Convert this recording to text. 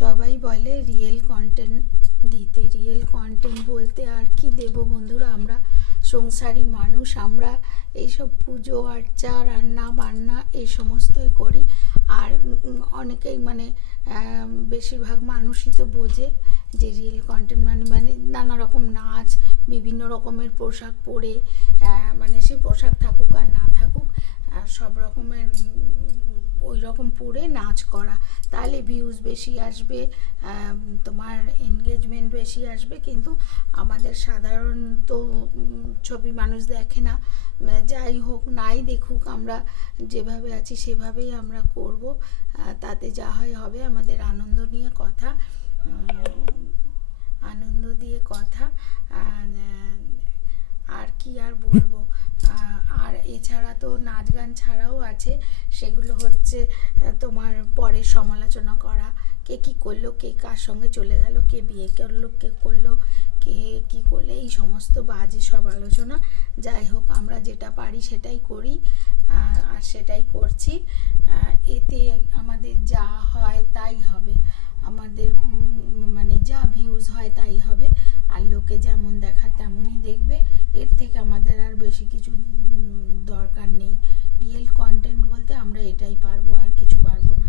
সবাই বলে real content দিতে। রিয়েল কন্টেন্ট বলতে আর কি দেব বন্ধুরা, আমরা সংসারী মানুষ, আমরা এইসব পুজো আর্চা রান্না বান্না এই সমস্তই করি। আর অনেকেই মানে বেশিরভাগ মানুষই তো বোঝে যে রিয়েল কন্টেন্ট মানে নানা রকম নাচ, বিভিন্ন রকমের পোশাক পরে, মানে সে পোশাক থাকুক আর না থাকুক, সব রকমের ওই রকম পরে নাচ করা, তাহলে ভিউজ বেশি আসবে, তোমার এনগেজমেন্ট বেশি আসবে। কিন্তু আমাদের সাধারণত ছবি মানুষ দেখে না। যাই হোক, নাই দেখুক, আমরা যেভাবে আছি সেভাবেই আমরা করব, তাতে যা হয় হবে। আমাদের আনন্দ নিয়ে কথা, আনন্দ দিয়ে কথা, আর কি আর বলবো। আর এছাড়া তো নাচ গান ছাড়াও আছে, সেগুলো হচ্ছে তোমার পরের সমালোচনা করা, কে কী করলো, কে কার সঙ্গে চলে গেল, কে বিয়ে করলো, কে করলো, কে কী করলে, এই সমস্ত বাজে সব আলোচনা। যাই হোক, আমরা যেটা পারি সেটাই করি, আর সেটাই করছি। এতে আমাদের যা হয় তাই হবে, আমাদের মানে যা ভিউজ হয় তাই হবে, আর লোকে যেমন দেখার তেমনই দেখবে। এর থেকে আমাদের আর বেশি কিছু দরকার নেই। রিয়েল কন্টেন্ট বলতে আমরা এটাই পারবো, আর কিছু পারবো না।